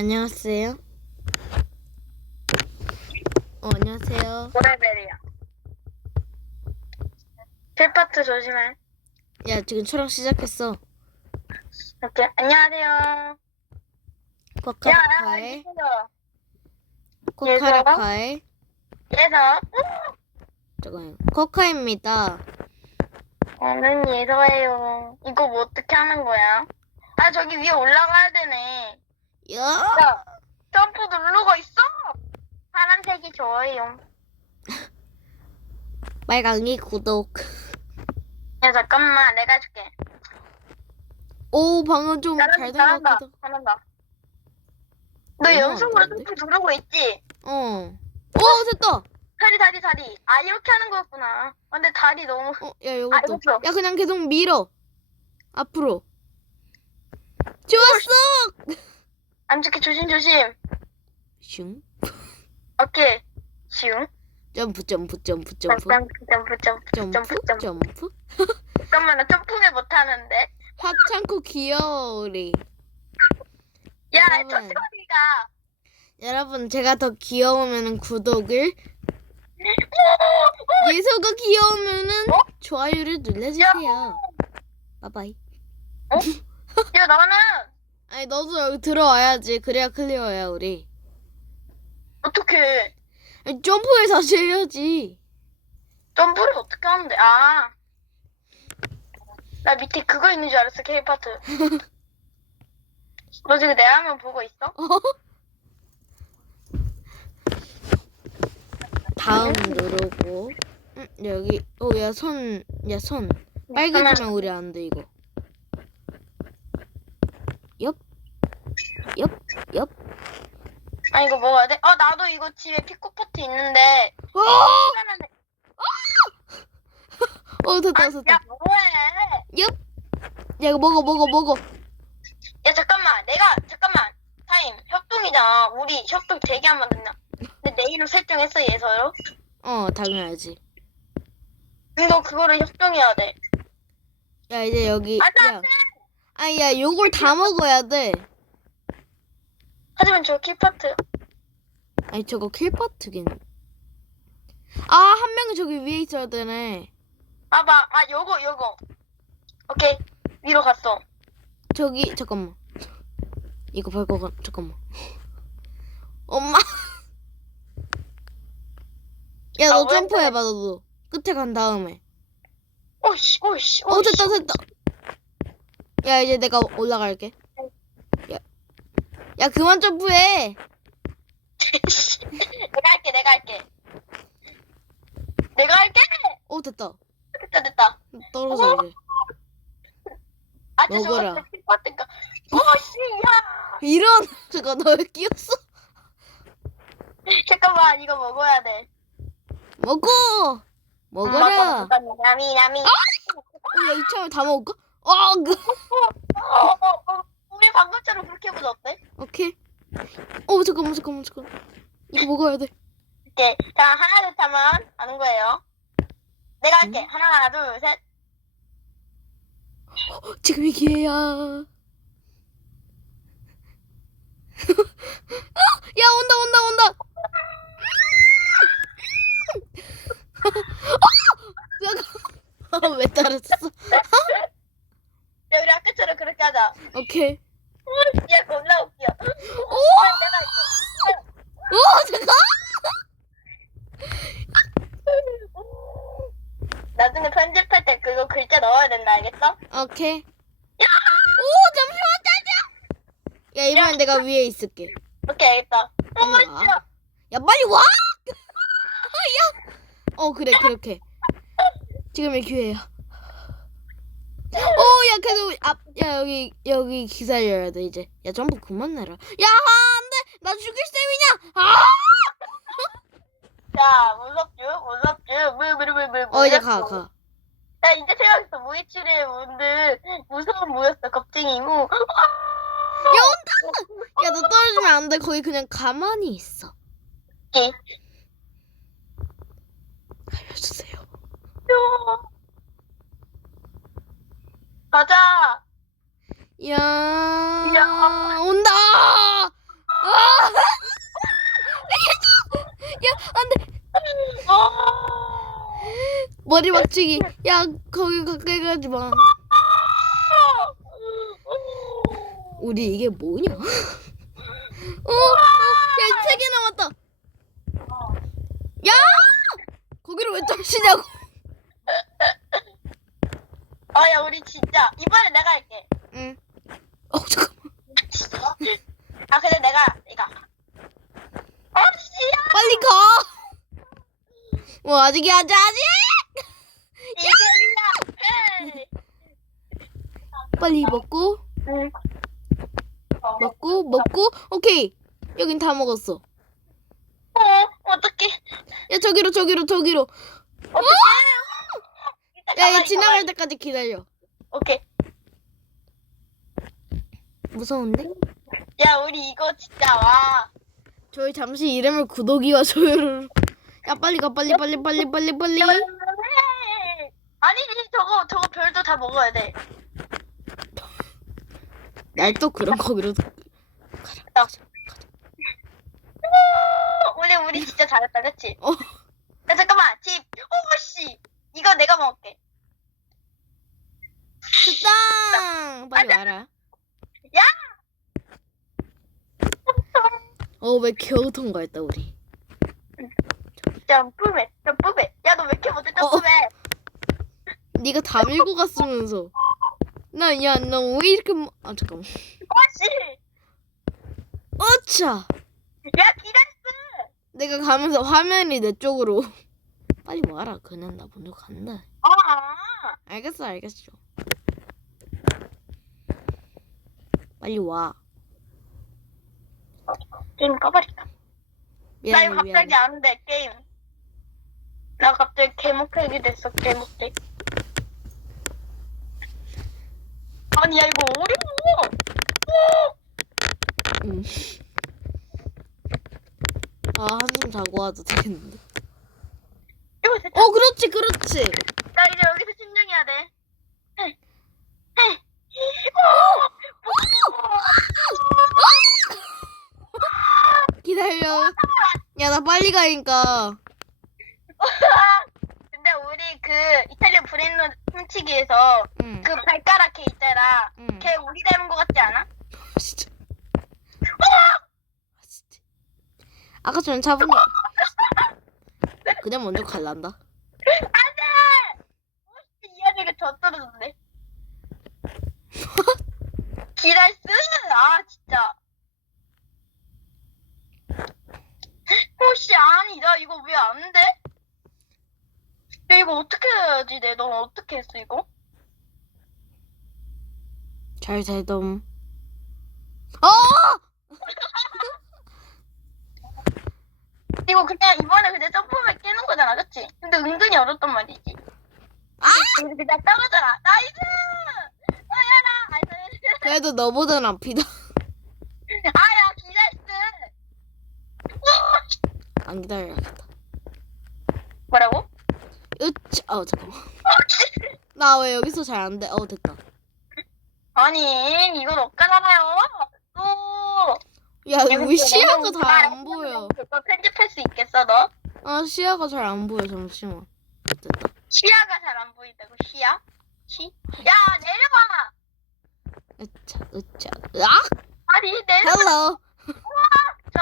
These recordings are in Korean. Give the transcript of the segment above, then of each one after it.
안녕하세요. 어, 안녕하세요. 오레벨이야. 필파트 조심해. 야, 지금 촬영 시작했어. 오케이. 안녕하세요. 야, 야, 코카라카의, 이거. 코카라카의, 예서. 잠깐만, 코카입니다. 저는 예서예요. 이거 뭐 어떻게 하는 거야? 아, 저기 위에 올라가야 되네. 야! 야, 점프 누르고 있어? 파란색이 좋아요. 빨강이 구독. 야, 잠깐만. 내가 해줄게. 오, 방금 좀 잘된 것 잘한다. 같기도. 잘한다. 너 너무 연속으로 안 되는데? 점프 누르고 있지? 어. 오, 됐다! 다리, 다리, 다리. 아, 이렇게 하는 거였구나. 근데 다리 너무. 어, 야, 아, 이것도. 줘. 야, 그냥 계속 밀어. 앞으로. 좋았어! 안 죽게 조심조심. 슝. 오케이. 슝. 점프, 점프, 점프, 점프. 점프, 점프, 점프, 점프, 점프, 점프. 잠깐만, 나 점프를 못 하는데. 하찮고 귀여워, 우리. 야, 여러분. 천천히가. 여러분, 제가 더 귀여우면 구독을, 예서가 귀여우면은 어? 좋아요를 눌러주세요. 바이바이. 야, 나는 아니, 너도 여기 들어와야지. 그래야 클리어야, 우리. 어떻게 아니, 점프를 다시 해야지. 점프를 어떻게 하는데? 아. 나 밑에 그거 있는 줄 알았어, K파트. 너 지금 내 화면 보고 있어? 어? 다음 누르고. 응, 여기, 어, 야, 손, 야, 손. 빨개지면 우리 안 돼, 이거. 엽. 엽, 엽. 아, 이거 먹어야 돼? 어, 나도 이거 집에 피코파트 있는데. 어! 시간은 돼. 어, 됐다, 아, 됐다. 야, 뭐해? 엽. 야, 이거 먹어, 먹어, 먹어. 야, 잠깐만. 내가, 잠깐만. 타임. 협동이잖아. 우리 협동 되게 한번 됐나? 근데 내 이름 설정했어, 예서요? 어, 당연하지. 너 그거를 협동해야 돼. 야, 이제 여기. 안 돼, 야. 안 돼! 아, 야, 요걸 다 먹어야 돼. 하지만 저 키파트. 아니, 저거 킬파트긴. 아, 한 명이 저기 위에 있어야 되네. 봐봐. 아, 요거, 요거. 오케이. 위로 갔어. 저기, 잠깐만. 이거 가, 잠깐만. 엄마. 야, 아, 너 왜 점프해봐, 너도. 끝에 간 다음에. 오씨, 오씨, 어, 오씨. 됐다, 됐다. 야, 이제 내가 올라갈게. 야, 야, 그만 점프해. 내가 할게, 내가 할게. 내가 할게! 어, 됐다. 됐다, 됐다. 떨어져, 이제. 아주 먹어라. 좋았어, 키파트가. 오씨, 야! 이런. 잠깐, 너왜 끼었어? 잠깐만, 이거 먹어야 돼. 먹어! 먹어라. 나미, 나미. 어, 야, 이참에 다 먹을까? 어, 그. 어, 어, 어. 우리 방금처럼 그렇게 해보자, 어때? 오케이. 어, 잠깐만, 잠깐만, 잠깐만. 이거 먹어야 돼. 오케이. 자, 하나, 둘 하면 하는 거예요. 내가 할게. 하나, 둘, 셋. 어, 지금이 기회야. 어, 야, 온다, 온다, 온다. 어, 잠깐. 왜 따랐어? 야, 우리 아까처럼 그렇게 하자. 오케이. 야, 겁나 웃겨. 오! 그럼 내가 할게. 오, 잠깐. 나중에 편집할 때 그거 글자 넣어야 된다, 알겠어? 오케이. 오, 잠시만, 짜자. 야, 이번엔 내가 위에 있을게. 오케이, 알겠다. 어머, 와. 싫어. 야, 빨리 와! 야! 어, 그래, 그렇게. 지금이 기회야. 어, 야, 계속, 앞, 야, 여기, 여기 기다려야 돼, 이제. 야, 점프 그만 내라. 야, 안 돼! 나 죽일 셈이냐! 아! 야, 무섭죠? 무섭죠? 무 무 무무 어, 이제 가, 가. 야, 이제 생각했어. 무이치의 문들 무서운 무였어. 겁쟁이 무. 야, 온다! 야, 너 떨어지면 안 돼. 거기 그냥 가만히 있어. 오케이. 알려주세요. 가자. 야, 야. 어. 온다. 아! 야, 안돼. 어. 머리 박치기. 야, 거기 가까이 가지 마. 우리 이게 뭐냐? 어, 어, 야, 세 개 남았다. 야, 거기로 왜 떨치냐고. 아, 야, 우리 진짜. 이번에 내가 할게. 응. 어, 잠깐만. 아, 근데 내가, 내가. 어, 씨야! 빨리 가. 뭐 아직이야, 아직 아직. 에이. 빨리 먹고, 응. 먹고, 먹고. 오케이. 여긴 다 먹었어. 어, 어떡해. 야, 저기로, 저기로, 저기로. 어떡해. 야, 얘 가만히, 지나갈 가만히. 때까지 기다려. 오케이. 무서운데? 야, 우리 이거 진짜, 와. 저희 잠시 이름을 구독이와 좋아요를. 야, 빨리 가, 빨리, 빨리, 빨리, 빨리, 빨리. 아니지, 저거, 저거 별도 다 먹어야 돼. 날 또 그런 거기로. 어, 우리, 우리 진짜 잘했다, 그치? 어. 야, 잠깐만, 집. 오, 씨. 이거 내가 먹을게. 됐다! 빨리 와라. 야! 어, 왜 겨우 통과했다, 우리. 점프맨, 점프맨. 야, 너 왜 이렇게 못해, 어, 어. 점프맨? 네가 다 밀고 갔으면서. 나, 야, 너 왜 이렇게, 뭐- 아, 잠깐만. 어, 씨. 어차! 야, 기다렸어. 내가 가면서 화면이 내 쪽으로. 빨리 와라. 그냥 나 먼저 간다. 아, 알겠어, 알겠어. 빨리 와. 게임 꺼버렸다. 나 미안해, 이거 갑자기 미안해. 안 돼, 게임. 나 갑자기 개목하게 됐어, 개목대. 아니, 야, 이거 어려워. 응. 아, 한숨 자고 와도 되겠는데. 이거 됐다. 어, 그렇지, 그렇지. 나 이제 여기서 신중해야 돼. 헤이, 헤이. 기다려. 야, 나 빨리 가니까. 근데 우리 그 이탈리아 브레인로 훔치기에서 응. 그 발가락 걔 있잖아. 응. 걔 우리 닮은 거 같지 않아? 진짜. 아, 진짜. 아까처럼 차분히. 그냥 먼저 갈란다. 안돼! 이 아저씨가 저 떨어졌네. 기랄스? 아 진짜. 혹시 아니 나 이거 왜 안 돼? 야 이거 어떻게 해야지 내? 넌 어떻게 했어 이거? 잘 살던. 어! 이거 그냥 이번에 그냥 점프만 깨는 거잖아, 그치? 근데 은근히 어렵단 말이지. 아! 우리 그냥 떨어져라. 나이스! 나야라! 나이스! 그래도 너보단 앞이다. 아야, 기다렸어! 안 기다려야겠다. 뭐라고? 으치, 어, 잠깐만. 나 왜 여기서 잘 안 돼? 어, 됐다. 아니, 이건 엇가잖아요. 또. 야, 우리 시야가 잘 안 보여. 그거 편집할 수 있겠어, 너? 아, 시야가 잘 안 보여. 잠시만. 됐다. 시야가 잘 안 보인다고, 시야? 시? 야, 내려봐! 으차, 으차, 으악! 아니, 내려봐! 헬로! 저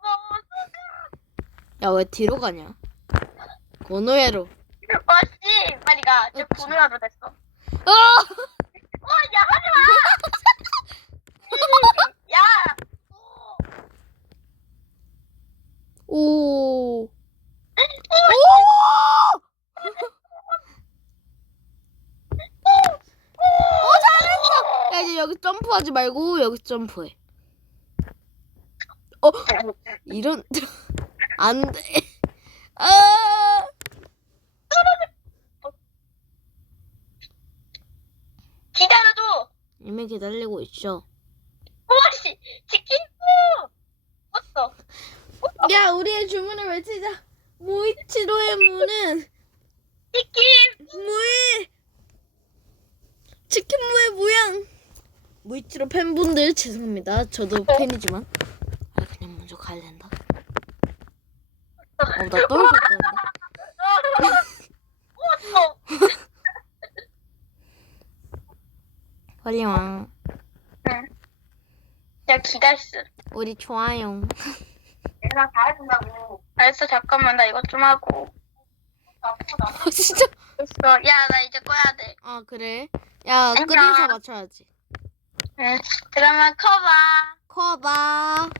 모습! 야, 왜 뒤로 가냐? 고노예로. 어씨! 빨리 가. 저 그치. 보느라로 됐어. 어! 어, 야, 하지 마! 야! 오. 오! 오, 잘했어! 야, 이제 여기 점프하지 말고, 여기 점프해. 어, 이런. 안 돼. 아! 기다려줘! 이미 기다리고 있어. 오씨! 치킨! 왔어! 야, 우리의 주문을 외치자. 모이치로의 문은 치킨! 무의 치킨 무의 모양. 무이치로 팬분들 죄송합니다. 저도 팬이지만. 어나 떨고 있다. 빨리 와. 야 기다렸어. 우리 좋아요. 내가 다 해준다고. 알았어 잠깐만 나 이것 좀 하고. 어, 진짜? 됐어. 야나 이제 꺼야 돼. 아 그래? 야 안녕. 끄림사 맞춰야지. 응. 그러면 커봐. 커봐.